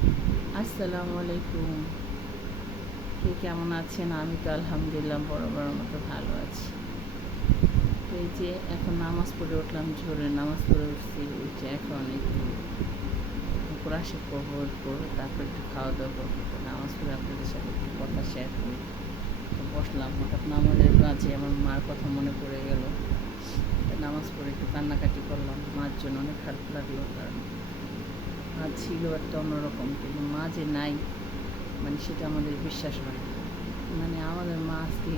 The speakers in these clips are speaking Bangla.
আসসালামু আলাইকুম। কে কেমন আছেন? আমি তো আলহামদুলিল্লাহ বড় মতো ভালো আছি। এই যে এখন নামাজ পড়ে উঠলাম ঝোরে নামাজ পড়ে উঠছি। উঠে এখন একটু কুরাশে কবর করব তারপর একটু খাওয়া দাওয়া করব নামাজ পড়ে আপনাদের সাথে একটু কথা শেয়ার করি। তো বসলাম, হঠাৎ নামাজের কাছে আমার মার কথা মনে পড়ে গেল। নামাজ পড়ে একটু কান্নাকাটি করলাম। মার জন্য অনেক খারাপ লাগল, কারণ মা ছিল একটা অন্যরকম, কিন্তু মা যে নাই। মানে সেটা আমাদের বিশ্বাস হয় মানে আমাদের মা আজকে,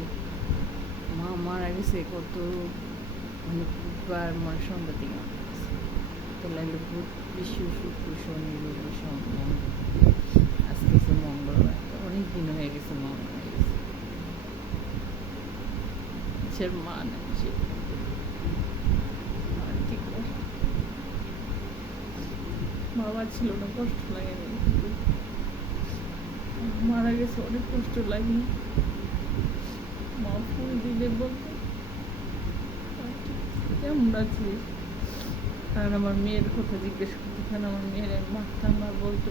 মা মারা গেছে কত মানে বুধবার মানে সন্ধ্যা থেকে মারা গেছে। তো লাগল বুধ বিশ্ব শুক্র, শনি রবি মঙ্গল। আজকে হচ্ছে মঙ্গলবার। অনেক দিন হয়ে গেছে মা মারা গেছে। সে মা নাই সে আর কি কষ্ট বাবা ছিল না, কষ্ট লাগে না কিন্তু মারা গেছে, অনেক কষ্ট লাগে মা ফুল দিলে বলতো, কেমন আছি? আর আমার মেয়ের কথা জিজ্ঞেস করতে, কেন আমার মেয়ের মাথা মা বলতো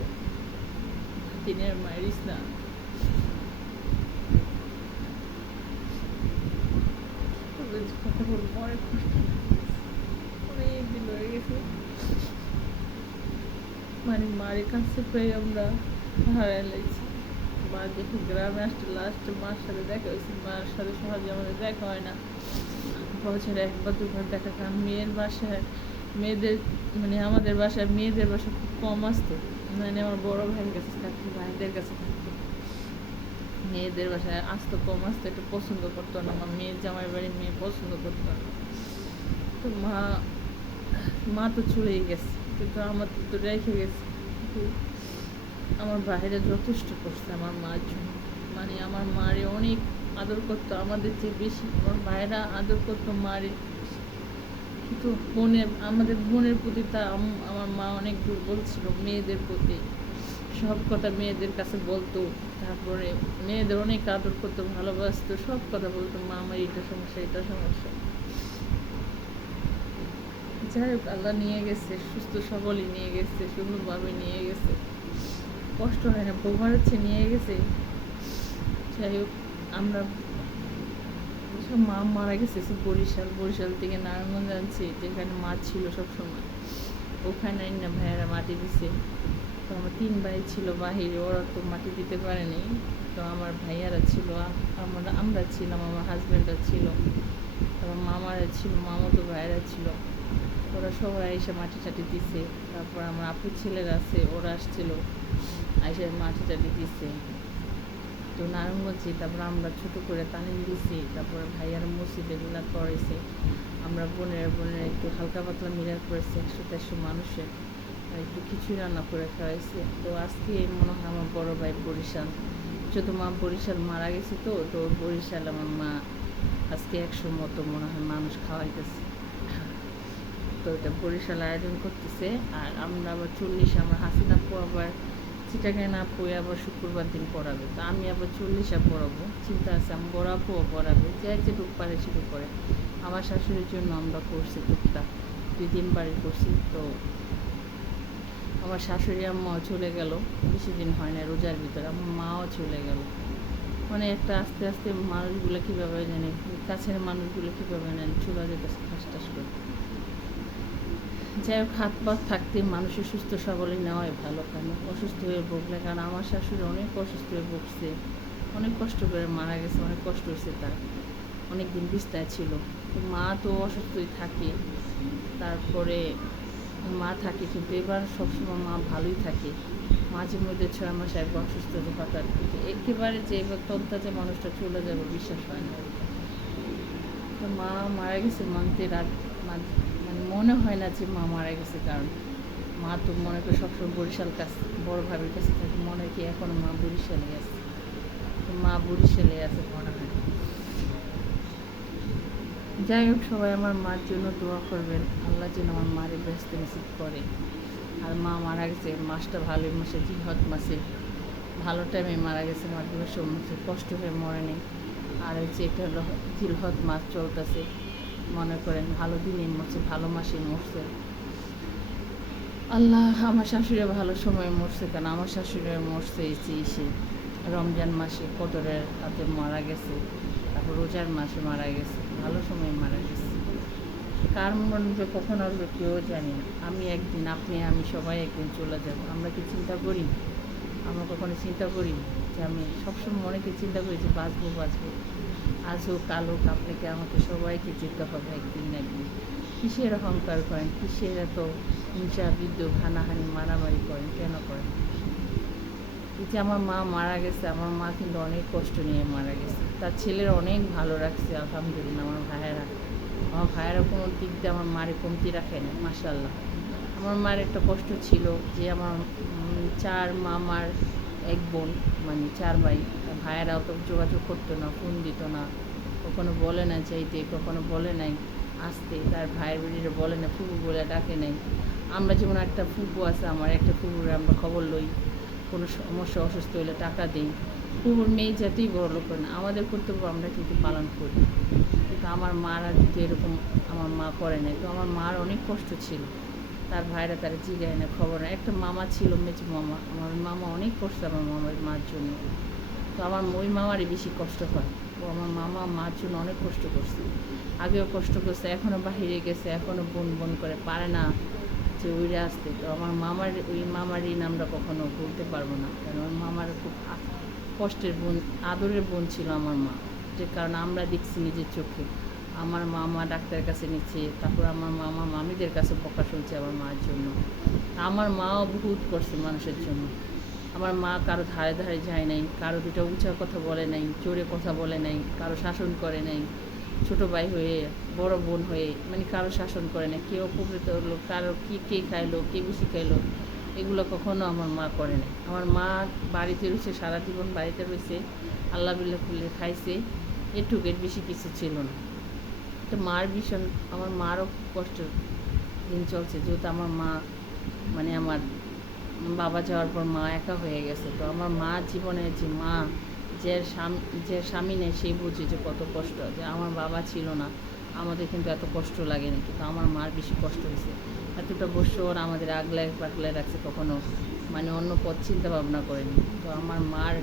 দিনের মারিস না। কথা বলব অনেক কষ্ট। অনেক দিন হয়ে গেছে। মানে মায়ের কাছে পেয়ে আমরা হারাই লাগছি মা যখন গ্রামে আসতে লাস্ট মার সাথে দেখা হয়েছে, মার সাথে সহজে আমাদের দেখা হয় না। বছরে একবার দুবার দেখা কারণ মেয়ের বাসায় মেয়েদের মানে আমাদের বাসায় মেয়েদের বাসা খুব কম আসতো। মানে আমার বড় ভাইয়ের কাছে থাকতো, ভাইদের কাছে থাকতো। মেয়েদের বাসায় আসতো, কম আসতো, একটু পছন্দ করতো না। আমার মেয়ের জামাই বাড়ির মেয়ে পছন্দ করতো না। তো মা মা তো চলেই গেছে। কিন্তু আমার তো রেখে গেছে। আমার বাইরে যথেষ্ট করছে আমার মার জন্য মানে আমার মারে অনেক আদর করতো, আমাদের চেয়ে বেশি। আমার ভাইরা আদর করতো মারে। কিন্তু বোনের, আমাদের বোনের প্রতি তা আমার মা অনেক দুর্বল ছিল মেয়েদের প্রতি। সব কথা মেয়েদের কাছে বলতো, তারপরে মেয়েদের অনেক আদর করতো, ভালোবাসতো, সব কথা বলতো, মা আমার এটা সমস্যা এটা সমস্যা। যাই হোক আল্লাহ নিয়ে গেছে, সুস্থ সবলই নিয়ে গেছে, সুন্দরভাবে নিয়ে গেছে। কষ্ট হয় না বোমার হচ্ছে নিয়ে গেছে। যাই হোক আমরা সব মা মারা গেছে, সে বরিশাল বরিশাল থেকে নারায়ণগঞ্জ আনছে, যেখানে মা ছিল সব সময় ওখানে না ভাইয়ারা মাটি দিছে। তো আমার তিন ভাই ছিল বাহিরে, ওরা তো মাটি দিতে পারেনি তো আমার ভাইয়ারা ছিল, আমরা আমরা ছিলাম, আমার হাজব্যান্ডরা ছিল। তারপর মামারা ছিল, মামাতো ভাইয়েরা ছিল। ওরা সবাই এসে মাটি টাটি দিছে। তারপর আমার আপুর ছেলেরা আছে, ওরা আসছিল এসে মাটি টাটি দিছে। তো নারায়ণগঞ্জে, তারপর আমরা ছোট করে তালিম দিছি, তারপরে ভাইয়ার মসজিদে মিলাদ করাইছে। আমরা বোনের বোনের একটু হালকা পাতলা মিলার করেছি, একশো দেড়শো মানুষের একটু খিচুড়ি রান্না করে খাওয়াইছে। তো আজকে মনে হয় আমার বড় ভাই বরিশাল। ছোট মা বরিশাল মারা গেছে তো তো বরিশাল আমার মা আজকে একশো মতো মনে হয় মানুষ খাওয়াইতেছে। তো এটা বরিশাল আয়োজন করতেছে। আর আমরা আবার চল্লিশ আমার হাসিনা আপু আবার চিটাগায় না পড়ে আবার শুক্রবার দিন পড়াবে। তো আমি আবার চল্লিশা পড়াবো। চিন্তা আছে আমি বড় আপুও পড়াবে। যে যেটুকু পারে সেটুকু করে। আমার শাশুড়ির জন্য আমরা করছি টুকটাক। দুই তিনবারই করছি। তো আমার শাশুড়ি আম্মাও চলে গেল। বেশি দিন হয় না রোজার ভিতরে। আমার মাও চলে গেল। মানে একটা আস্তে আস্তে মানুষগুলো কীভাবে জানে, কাছের মানুষগুলো কীভাবে নেন চলে যেতেছে ঠাস ঠাস করে। যাই হোক হাত পা থাকতে মানুষের সুস্থ সবলই নেওয়াই ভালো কেন? অসুস্থ হয়ে ভুগলে কারণ আমার শাশুড়ি অনেক অসুস্থ হয়ে ভুগছে। অনেক কষ্ট করে মারা গেছে, অনেক কষ্ট হয়েছে তার। অনেক দিন বিস্তায় ছিল। তো মা তো অসুস্থই থাকে, তারপরে মা থাকে, কিন্তু এবার সবসময় মা ভালোই থাকে। মাঝে মধ্যে ছয় মাস একবার অসুস্থ হঠাৎ কিন্তু একেবারে যে এবার তন্তা যে মানুষটা চলে যাবে, বিশ্বাস হয় না। তো মা মারা গেছে মানতে রাত মান- মানে মনে হয় না যে মা মারা গেছে, কারণ মা তো মনে করে সবসময় বরিশাল কাছে, বড় ভাবির কাছে থাকে। মনে কি এখনও মা বরিশালে আছে। মা বরিশালে আছে মনে হয়। যাই হোক, সবাই আমার মার জন্য দোয়া করবেন। আল্লাহ যেন আমার মারে ব্যস্ত নসিব করে। আর মা মারা গেছে, মাসটা ভালো মাসে জিহত মাসে। ভালো টাইমে মারা গেছে, আমার মাসে কষ্ট হয়ে মরে নেই। আর হচ্ছে এটা জিলহত মাস চলতেছে। মনে করেন, ভালো দিনে মরছে, ভালো মাসে মরছে। আল্লাহ আমার শাশুড়ি ভালো সময় মরছে কেন? আমার শাশুড়ি মরছে যে এসে রমজান মাসে, কদরের হাতে মারা গেছে, তারপর রোজার মাসে মারা গেছে, ভালো সময় মারা গেছে। কার মনে কখন আসবে, কেউ জানি না। আমি একদিন, আপনি, আমি সবাই একদিন চলে যাব। আমরা কি চিন্তা করি? আমরা কখনো চিন্তা করি যে আমি সবসময় অনেকে চিন্তা করি যে বাঁচবো বাঁচবো। আজ হোক কাল হোক আপনাকে আমাকে সবাইকে যেতে হবে একদিন না একদিন? কিসের অহংকার করেন? কিসের এত হিংসা বিদ্যুৎ হানাহানি, মারামারি করেন? কেন করেন? এই যে আমার মা মারা গেছে, আমার মা কিন্তু অনেক কষ্ট নিয়ে মারা গেছে। তার ছেলের অনেক ভালো রাখছে আলহামদুলিল্লাহ, আমার ভাইয়েরা। আমার ভাইয়েরা কোনো দিক দিয়ে আমার মারে কমতি রাখে না মাসাল্লাহ আমার মার একটা কষ্ট ছিল যে আমার চার মামার এক বোন মানে চার ভাই। ভাইয়েরাও তো যোগাযোগ করতো না ফোন দিত না। কখনো বলে না চাইতে, কখনো বলে নাই আসতে। তার ভাইয়ের বেরিয়ে বলে না, ফুবু বলে ডাকে নাই। আমরা যেমন একটা ফুবু আছে, আমার একটা ফুবুরে আমরা খবর লই। কোনো সমস্যা, অসুস্থ হলে টাকা দিই। ফুবুর মেয়ে যাতেই বড় লোক না। আমাদের কর্তব্য আমরা কিন্তু পালন করি। কিন্তু আমার মারা যদি এরকম আমার মা করে নাই। তো আমার মার অনেক কষ্ট ছিল। তার ভাইরা তারা জিগায় না, খবর না একটা মামা ছিল মেজু মামা। আমার মামা অনেক কষ্ট আমার মামার মার জন্য। তো আমার ওই মামারই বেশি কষ্ট হয়। ও আমার মামা, মার জন্য অনেক কষ্ট করছে। আগেও কষ্ট করছে এখনও বাহিরে গেছে এখনও বোন বোন করে পারে না যে উড়ে আসতে। তো আমার মামার, ওই মামার ঋণ আমরা কখনো বলতে পারব না। কারণ ওই মামার খুব কষ্টের বোন, আদরের বোন ছিল আমার মা। যে কারণ আমরা দেখছি নিজের চোখে। আমার মামা ডাক্তারের কাছে নিচ্ছে, তারপর আমার মামা মামিদের কাছে বকা শুনছে আমার মার জন্য। আমার মাও বহুত করছে মানুষের জন্য। আমার মা কারও ধারে ধারে যায় নাই, কারও দুটো উঁচা কথা বলে নাই, জোরে কথা বলে নাই, কারও শাসন করে নাই, ছোট ভাই হয়ে, বড় বোন হয়ে মানে কারও শাসন করে না কে উপকৃত হলো, কারও কি, কে খাইলো, কে বেশি খাইলো, এগুলো কখনো আমার মা করে না আমার মা বাড়িতে রয়েছে, সারা জীবন বাড়িতে রয়েছে, আল্লাহ বিল্লাহ খুলে খাইছে এটুকু এর বেশি কিছু ছিল না। তো মার ভীষণ, আমার মারও কষ্ট দিন চলছে, যেহেতু আমার মা মানে আমার বাবা যাওয়ার পর মা একা হয়ে গেছে। তো আমার মা জীবনে যে মা, যে স্বামী যে স্বামী নেই সেই বুঝে যে কত কষ্ট। যে আমার বাবা ছিল না, আমাদের কিন্তু এত কষ্ট লাগেনি। কিন্তু আমার মার বেশি কষ্ট হয়েছে। এতটা বছর আমাদের আগলায় পাগলায় রাখছে কখনো মানে অন্য পথ চিন্তা ভাবনা করেনি। তো আমার মার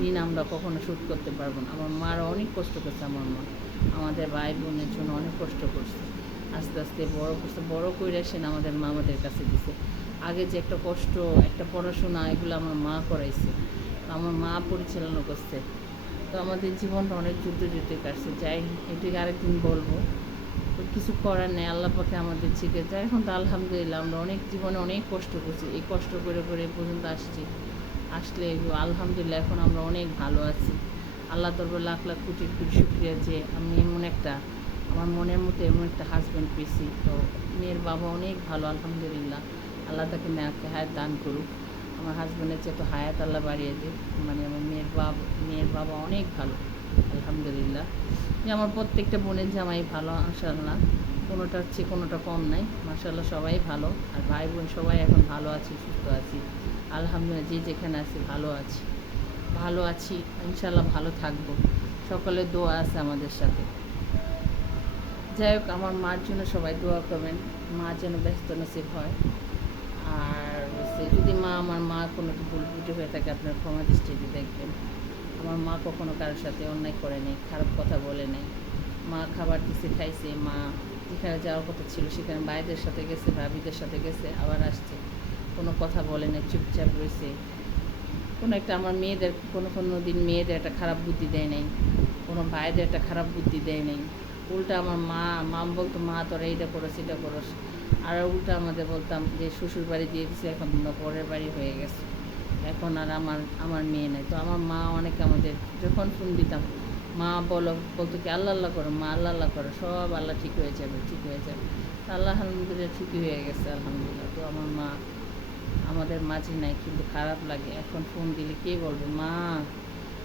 ঋণ আমরা কখনো শোধ করতে পারব না। আমার মার অনেক কষ্ট করছে আমার মা। আমাদের ভাই বোনের জন্য অনেক কষ্ট করছে। আস্তে আস্তে বড় করছে। বড় করে আসেন আমাদের মা আমাদের কাছে দিছে। আগে যে একটা কষ্ট, একটা পড়াশোনা, এগুলো আমার মা করাইছে। আমার মা পরিচালনা করছে। তো আমাদের জীবনটা অনেক যুদ্ধ যুদ্ধে কাটছে। যাই এটিকে আরেকদিন বলব। তো কিছু করার নেই, আল্লাহ পাখে আমাদের শিখে যায়। এখন তো আলহামদুলিল্লাহ আমরা অনেক জীবনে অনেক কষ্ট করছি। এই কষ্ট করে করে পর্যন্ত আসছি। আসলে আলহামদুলিল্লাহ এখন আমরা অনেক ভালো আছি। আল্লাহ দরবার লাখ লাখ কোটি কোটি শুক্রিয়া যে আমি এমন একটা, আমার মনের মতো এমন একটা হাজব্যান্ড পেয়েছি। তো মেয়ের বাবা অনেক ভালো, আলহামদুলিল্লাহ। আল্লাহ তাকে মেয়াকে হায়াত দান করুক। আমার হাজব্যান্ডের চেয়ে তো হায়াত আল্লাহ বাড়িয়ে মানে আমার মেয়ের বাবা মেয়ের বাবা অনেক ভালো, আলহামদুলিল্লাহ। যে আমার প্রত্যেকটা বোনের জামাই ভালো মাশাল্লাহ কোনোটার চেয়ে কোনোটা কম নাই মাশাল্লাহ সবাই ভালো। আর ভাই বোন সবাই এখন ভালো আছি, সুস্থ আছি। আলহামদুলিল্লাহ, যে যেখানে আছি, ভালো আছি। ভালো আছি ইনশাল্লাহ ভালো থাকব। সকলের দোয়া আছে আমাদের সাথে। যাই হোক, আমার মার জন্য সবাই দোয়া করবেন। মা যেন ব্যস্ত নসিব হয়। আর যদি মা, আমার মা কোনো ভুল বুঝে হয়ে থাকে, আপনার ক্ষমা দৃষ্টিতে দেখবেন। আমার মা কখনো কারোর সাথে অন্যায় করে নেই, খারাপ কথা বলে নেই। মা খাবার দিছে, খাইছে, মা যেখানে যাওয়ার কথা ছিল সেখানে ভাইদের সাথে গেছে, ভাবিদের সাথে গেছে, আবার আসছে। কোনো কথা বলে না চুপচাপ রয়েছে। কোনো একটা আমার মেয়েদের, কোনো কোনো দিন মেয়েদের একটা খারাপ বুদ্ধি দেয় নাই, কোনো ভাইদের একটা খারাপ বুদ্ধি দেয় নাই। উল্টা আমার মা মাম বলতো, মা তোরা এইটা করো সেটা করো আর উল্টা আমাদের বলতাম যে শ্বশুর বাড়ি দিয়ে দিছে, এখন তোমরা পরের বাড়ি হয়ে গেছে। এখন আর আমার আমার মেয়ে নেই। তো আমার মা অনেক আমাদের, যখন ফোন দিতাম, মা বলো, বলতো কি, আল্লাহ আল্লাহ করো, মা, আল্লাহ আল্লাহ করো, সব আল্লাহ ঠিক হয়ে যাবে, ঠিক হয়ে যাবে। আল্লাহ আলহামদুলিল্লাহ ঠিকই হয়ে গেছে, আলহামদুলিল্লাহ। তো আমার মা, আমাদের মাঝে নাই, কিন্তু খারাপ লাগে। এখন ফোন দিলে কে বলবে, মা?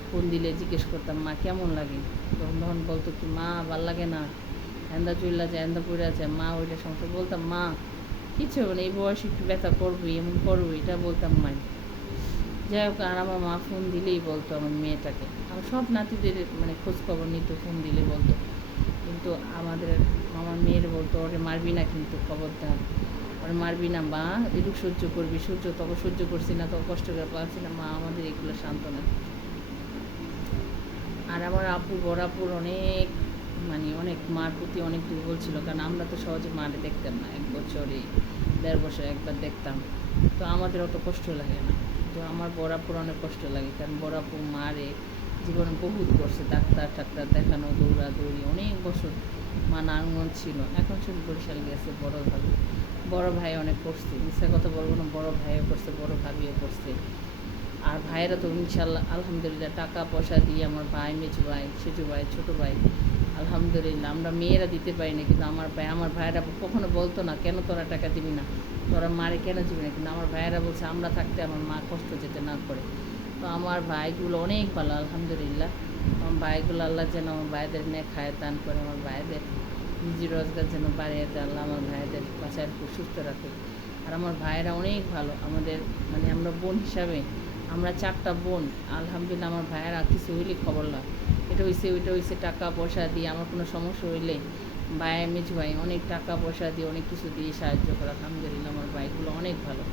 ফোন দিলে জিজ্ঞেস করতাম, মা, কেমন লাগে? তখন তখন বলতো কি, মা, ভালো লাগে না। এন্দা চুল্লা যায় এন্দা পড়ে আছে মা ওইটা সমস্যা বলতাম, মা কিছু হবে না, এই বয়সে একটু ব্যথা করবি, এমন করবি। এটা বলতাম মাই যাই হোক, আর আমার মা ফোন দিলেই বলতো আমার মেয়েটাকে। আমার সব নাতিদের মানে খোঁজ খবর নিত, ফোন দিলে বলতো। কিন্তু আমাদের আমার মেয়ের বলতো, ওরে মারবি না কিন্তু খবরদার। ওরা মারবি না মা, এটুকু সহ্য করবি, সহ্য তখন সহ্য করছি না তখন কষ্ট করে পাচ্ছি না। মা আমাদের এগুলো সান্ত্বনা। আর আমার আপু, বড় আপুর অনেক মানে অনেক মার প্রতি অনেক দুর্বল ছিল, কারণ আমরা তো সহজে মারে দেখতাম না। এক বছরে, দেড় বছর একবার দেখতাম। তো আমাদের অত কষ্ট লাগে না। তো আমার বড় আপুর অনেক কষ্ট লাগে, কারণ আপু মারে, জীবনে বহুত করছে, ডাক্তার টাক্তার দেখানো দৌড়া দৌড়ি অনেক বছর মা নারায়ণগঞ্জ ছিল। এখন শুধু বরিশাল গেছে, বড় ভাবি বড় ভাই অনেক করছে, মিথ্যা কথা বলব না, বড় ভাইও করছে, বড় ভাবিও করছে। আর ভাইয়েরা তো ইনশাল্লাহ, আলহামদুলিল্লাহ, টাকা পয়সা দিয়ে আমার ভাই, মেজু ভাই সেজু ভাই, ছোটো ভাই আলহামদুলিল্লাহ, আমরা মেয়েরা দিতে পারি না কিন্তু আমার ভাই, আমার ভাইয়েরা কখনো বলতো না, কেন তোরা টাকা দিবি না? তোরা মারে কেন দিবি না? কিন্তু আমার ভাইয়েরা বলছে, আমরা থাকতে আমার মা কষ্ট যেতে না করে। তো আমার ভাইগুলো অনেক ভালো, আলহামদুলিল্লাহ। আমার ভাইগুলো আল্লাহ যেন আমার ভাইদের নিয়ে খায় দান করে, আমার ভাইদের নিজের রোজগার যেন বাড়িয়ে দেয়, আল্লাহ আমার ভাইদের বাসায় সুস্থ রাখে আর আমার ভাইয়েরা অনেক ভালো, আমাদের মানে আমরা বোন হিসাবে আমরা চারটা বোন, আলহামদুলিল্লাহ আমার ভাইয়েরা কিছু হইলে খবর লয়। এটা হয়েছে ওইটা হয়েছে টাকা পয়সা দিয়ে আমার কোনো সমস্যা হইলে ভাই মেজ ভাই, অনেক টাকা পয়সা দিয়ে অনেক কিছু দিয়ে সাহায্য করে। আলহামদুলিল্লাহ আমার ভাইগুলো অনেক ভালো।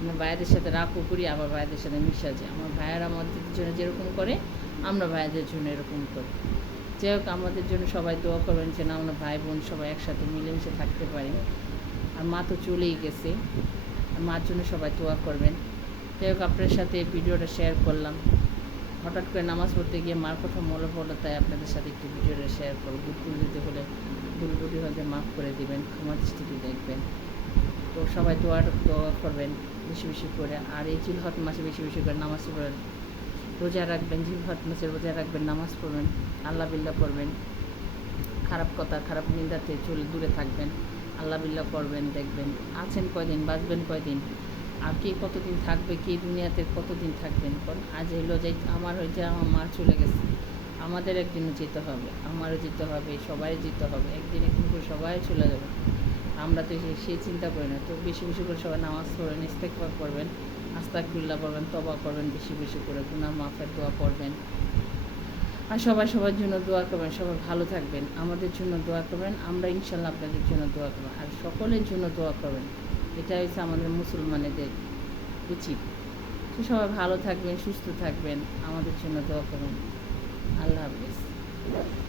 আমরা ভাইয়াদের সাথে রাগও করি, আবার ভাইয়াদের সাথে মিশা যায়। আমার ভাইয়েরা আমাদের জন্য যেরকম করে, আমরা ভাইয়াদের জন্য এরকম করি। যাই হোক, আমাদের জন্য সবাই দোয়া করবেন যেন আমরা ভাই বোন সবাই একসাথে মিলেমিশে থাকতে পারি। আর মা তো চলেই গেছে। আর মার জন্য সবাই দোয়া করবেন। যাই হোক, আপনার সাথে এই ভিডিওটা শেয়ার করলাম। হঠাৎ করে নামাজ পড়তে গিয়ে মার কথা মনে পড়ল, তাই আপনাদের সাথে একটু ভিডিওটা শেয়ার করব। ভুল দিতে হলে ভুল ভুটি হলে মাফ করে দিবেন, ক্ষমা দৃষ্টিতে দেখবেন। তো সবাই দোয়া দোয়া করবেন বেশি বেশি করে। আর এই জিলহত মাসে বেশি বেশি করে নামাজ পড়বেন। রোজা রাখবেন, জিলহত মাসে রোজা রাখবেন, নামাজ পড়বেন, আল্লাহ বিল্লাহ করবেন। খারাপ কথা, খারাপ নিন্দাতে চলে দূরে থাকবেন, আল্লাহ বিল্লাহ করবেন, দেখবেন। আছেন কয়দিন, বাঁচবেন কয়দিন? আর কে কতদিন থাকবে, কে দুনিয়াতে কতদিন থাকবেন? কারণ আজ এলো যে আমার হয়েছে আমার মা চলে গেছে, আমাদের একদিনও যেতে হবে, আমারও যেতে হবে সবাই যেতে হবে, একদিন একদিন করে সবাই চলে যাবে। আমরা তো সে চিন্তা করি না, তো বেশি বেশি করে সবাই নামাজ পড়বেন ইস্তেকবার করবেন আস্তাকুল্লাহ করবেন তবা করবেন, বেশি বেশি করে গুনাহ মাফের দোয়া করবেন। আর সবাই সবার জন্য দোয়া করবেন, সবাই ভালো থাকবেন, আমাদের জন্য দোয়া করবেন, আমরা ইনশাল্লাহ আপনাদের জন্য দোয়া করবেন আর সকলের জন্য দোয়া করবেন। এটা হচ্ছে আমাদের মুসলমানেদের উচিত। তো সবাই ভালো থাকবেন, সুস্থ থাকবেন। আমাদের জন্য দোয়া করুন। আল্লাহ হাফিজ।